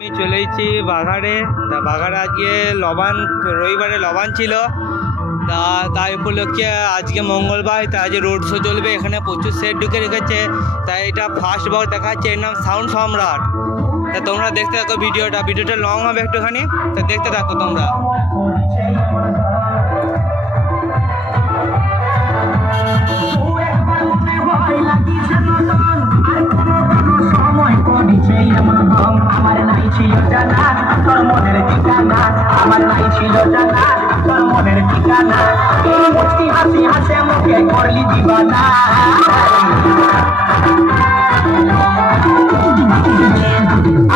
আমি চলে এসেছি বাঘারে। তা বাঘারে আজকে লবান, রবিবারে লবান ছিল। তাই উপলক্ষে আজকে মঙ্গলবার, তাই আজকে রোড শো চলবে। এখানে প্রচুর সেট ঢুকে রেখেছে। তাই এটা ফার্স্ট বক্স দেখাচ্ছে, এর নাম সাউন্ড সম্রাট। তা তোমরা দেখতে থাকো ভিডিওটা লং হবে একটুখানি, তা দেখতে থাকো তোমরা। আমার নাই ছিল জানা তোর মনের ঠিকানা, আমার নাই ছিল জানা তোর মনের ঠিকানা। তোর মুচকি হাসি হাসে মুখে করলি দিবানা।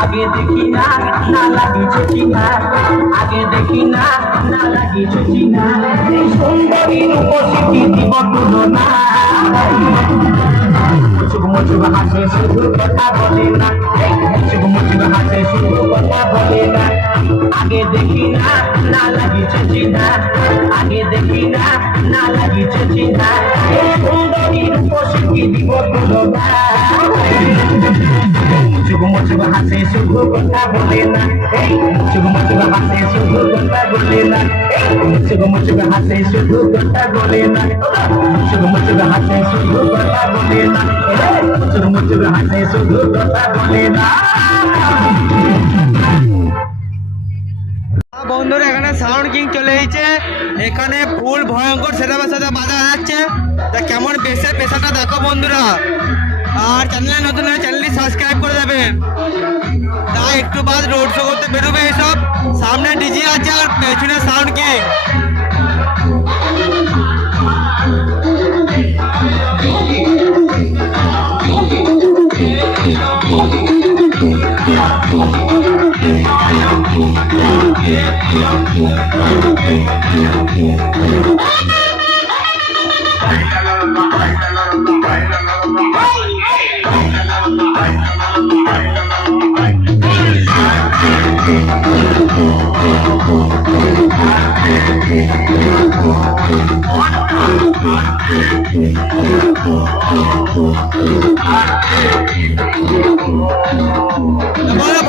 আগে দেখি না না লাগিছে চিনা, আগে দেখি না না লাগিছে চিনা। এই সুন্দরী রূপসী দিব তুলনা। মুচুক মুচুক হাসে শুধু কথা বলে না, মুচুক মুচুক হাসে শুধু কথা বলে না। আগে দেখি না না লাগিছে চিনা, আগে দেখি না না লাগিছে চিনা। এই সুন্দরী রূপসী দিব তুলনা। মুচুক মুচুক হাসে শুধু কথা বলে না, মুচুক মুচুক হাসে শুধু কথা বলে না। মুচুক মুচুক হাসে শুধু কথা বলে না, মুচুক মুচুক হাসে শুধু কথা বলে না, মুচুক মুচুক হাসে শুধু কথা বলে না। বন্ধুরা এখানে সাউন্ড কিং চলে এসেছে। এখানে ফুল ভয়ঙ্কর সেটাপের সাথে বাজা যাচ্ছে। তা কেমন পেশাটা দেখো বন্ধুরা। আর চ্যানেলে নতুন হলে চ্যানেলটি সাবস্ক্রাইব করে দেবেন। তাই একটু বাদ রোড শো করতে বেরোবে এইসব। সামনে ডিজি আছে আর পেছনে সাউন্ড কিং।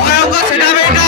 ভয়ঙ্কর সেটাপ এটা।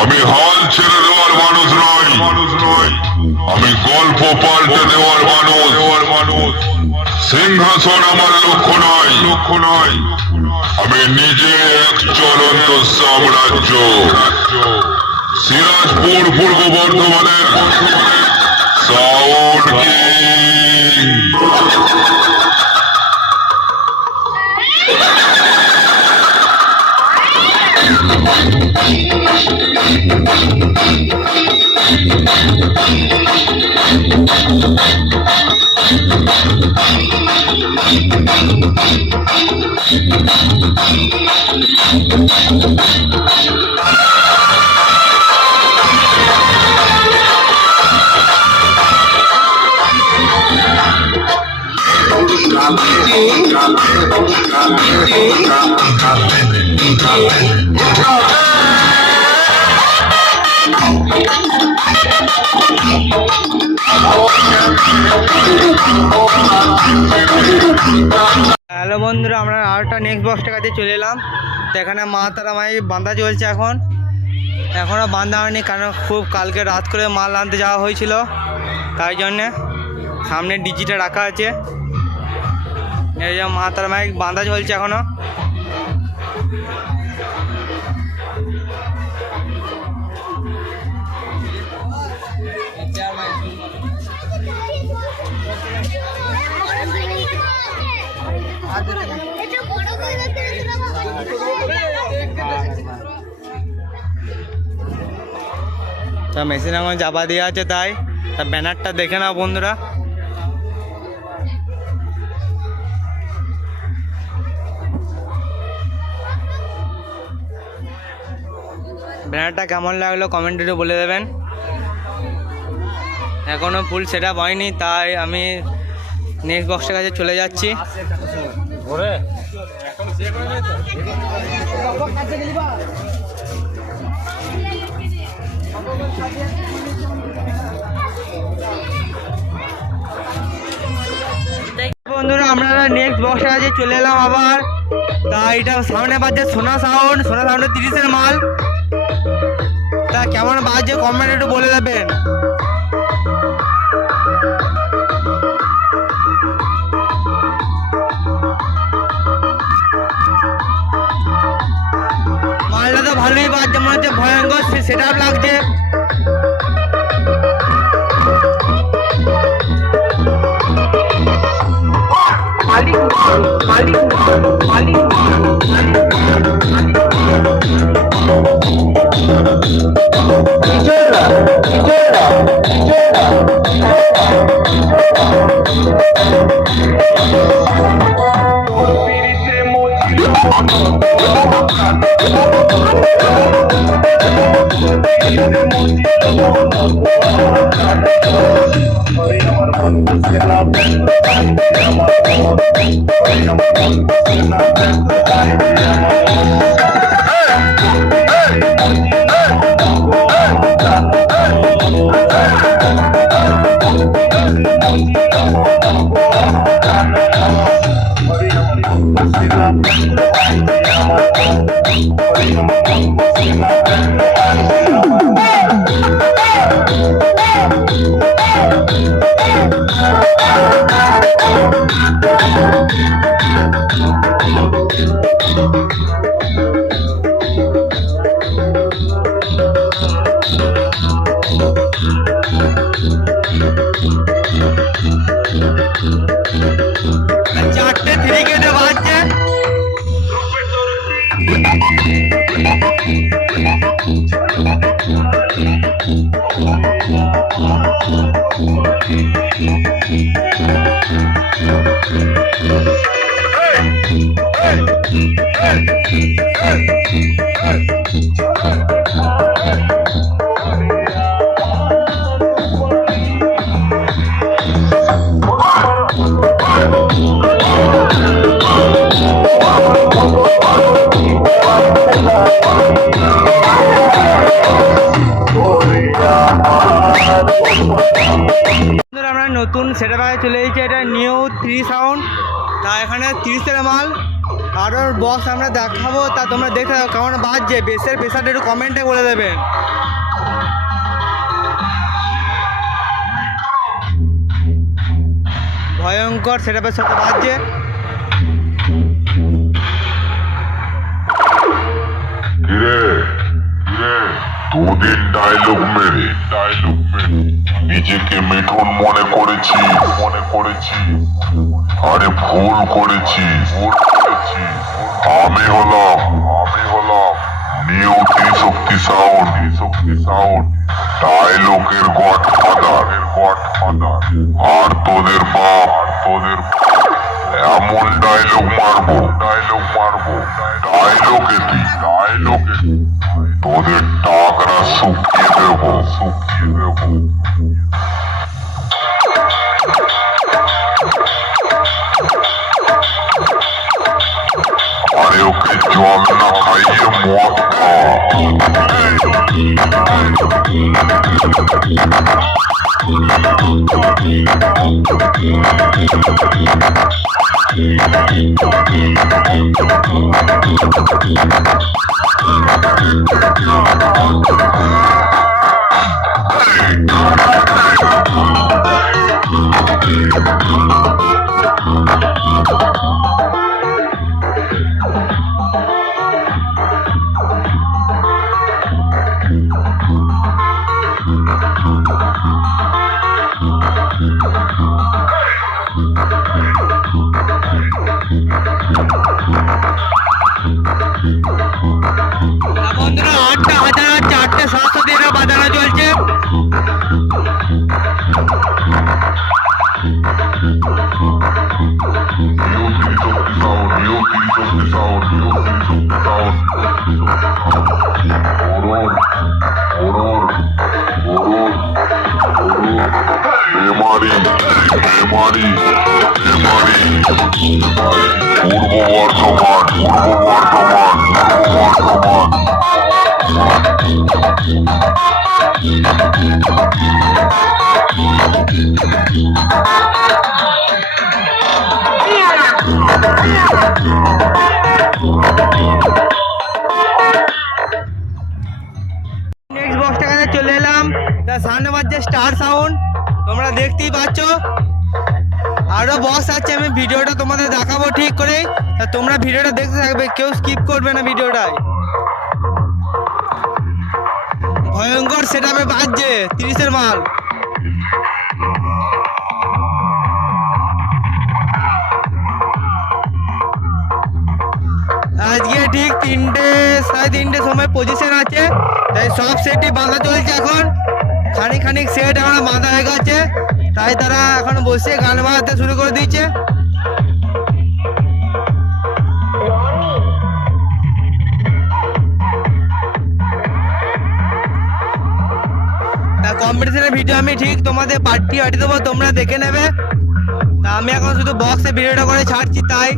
আমি হাল ছেড়ে দেওয়ার মানুষ নই, আমি গল্প পাল্টে দেওয়ার মানুষ। সিংহাসন আমার লক্ষ্য নয়, আমি নিজে এক চলন্ত সাম্রাজ্য। সিরাজপুর পূর্ব বর্ধমানের সাউন্ড কিং। হ্যালো বন্ধুরা, আমরা আরেকটা নেক্সট বক্সটার কাছে চলে এলাম। তো এখানে মা তারা মায়ের বাঁধা চলছে এখন। এখনও বাঁধা হয়নি, কারণ খুব কালকে রাত করে মাল আনতে যাওয়া হয়েছিল, তাই জন্যে সামনে ডিজিটা রাখা আছে। এই যে মা তার মাইক বাঁধা চলছে এখনও। তা মেশিন এখন চাপা দেওয়া আছে, তাই তা ব্যানারটা দেখে নাও বন্ধুরা। ব্যানারটা কেমন লাগলো কমেন্টে একটু বলে দেবেন। এখনও ফুল সেট আপ হয়নি, তাই আমি নেক্সট বক্সের কাছে চলে যাচ্ছি। বন্ধুরা আমরা নেক্সট বক্সের কাছে চলে এলাম আবার। তা এটা সামনে বাজছে সোনা সাউন্ডের 30-এর মাল। তা কেমন বাজছে কমেন্ট একটু বলে দেবেন। মালটা তো ভালোই বাজছে, মনে হচ্ছে ভয়ঙ্কর সেট আপ লাগছে। চারটে 3 কেটে বাজছে। আমরা নতুন সেটআপ চলে এসেছি, এটা নিউ 3 সাউন্ড। তা এখানে 30-এর মাল আরও বক্স আমরা দেখাবো, তা তোমরা দেখে কেমন বাজছে। বেসের প্রেসারটা একটু কমেন্টে বলে দেবেন। ভয়ঙ্কর সেটআপের সাথে বাজছে। দুদিন ডায়লগ মেরে নিজেকে মিঠুন মনে করেছি, আরে ভুল করেছি। আমি হলাম নিউ ত্রিশক্তি সাউন্ড, ডায়লগের গডফাদার। আর তোদের বাপ এমন ডায়লগ মারবো ডায়লগে তোদের টাকরা শুকিয়ে দেবো। আরে ওকে জল না খাইয়ে মদ খা। বন্ধুরা 8,400 দিয়ে বাজানো চলছে। নেক্সট বক্সটার কাছে চলে এলাম। তার সামনে বাজছে স্টার সাউন্ড, তোমরা দেখতেই পাচ্ছ। আরো বক্স আছে, আমি ভিডিওটা তোমাদের দেখাবো ঠিক করে, তা তোমরা ভিডিওটা দেখতে থাকবে, কেউ স্কিপ করবে না ভিডিওটায়। ভয়ঙ্কর সেটআপে বাজছে 30-এর মাল। আজকে ঠিক 3:30 সময় পজিশন আছে, তাই সব সেটই বাঁধা চলছে এখন। খানিক সেট এখন বাঁধা হয়ে গেছে, তাই তারা এখন বসে গান বাজাতে শুরু করে দিয়েছে। কম্পিটিশনের ভিডিও আমি ঠিক তোমাদের পার্টি দেবো, তোমরা দেখে নেবে। তা আমি এখন শুধু বক্সে ভিডিওটা করে ছাড়ছি তাই।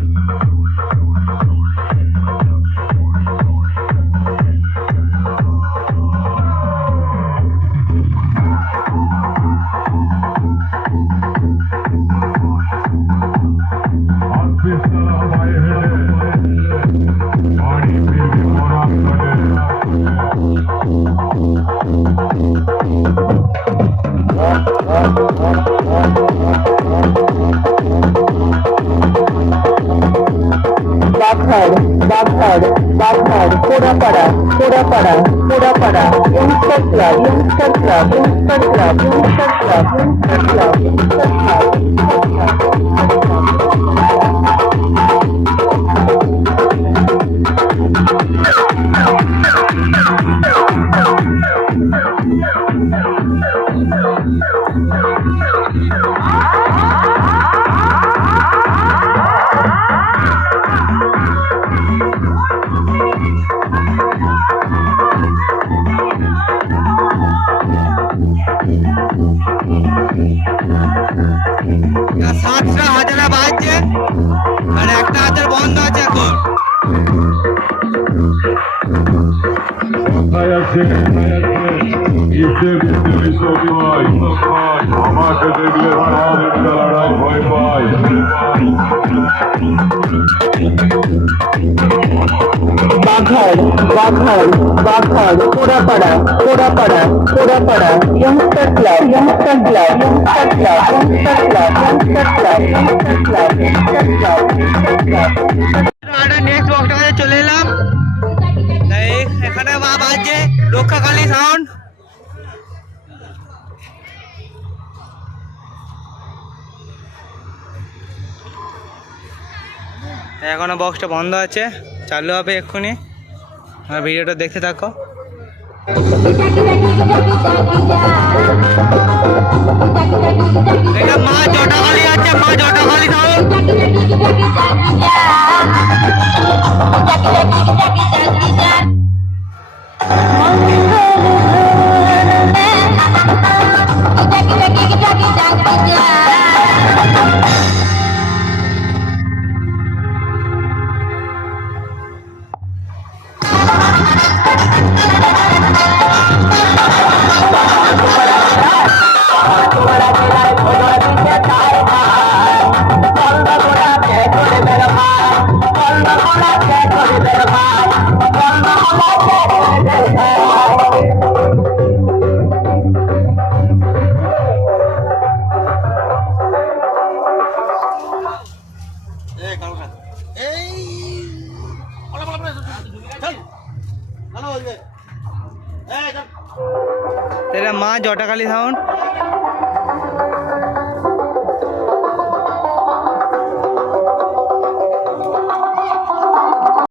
Baghad, Kodapara, Youngster Club. সাতটা হাজারা বাজছে আর একটা হাজার বন্ধ আছে এখন। আমাকে দেখলে লড়াই ভয় পায়। Baghad, Kodapara, Youngster Club. Next বক্সটা কাছে চলে এলাম। এখানে বাজছে রক্ষাকালী সাউন্ড। এখনো বক্সটা বন্ধ আছে, চালু হবে এক্ষুনি। আর ভিডিওটা দেখতে থাকো। এটা মা জটাখালি আছে, মা জটাখালি সাউন্ড। এটা মা জটাকালী সাউন্ড।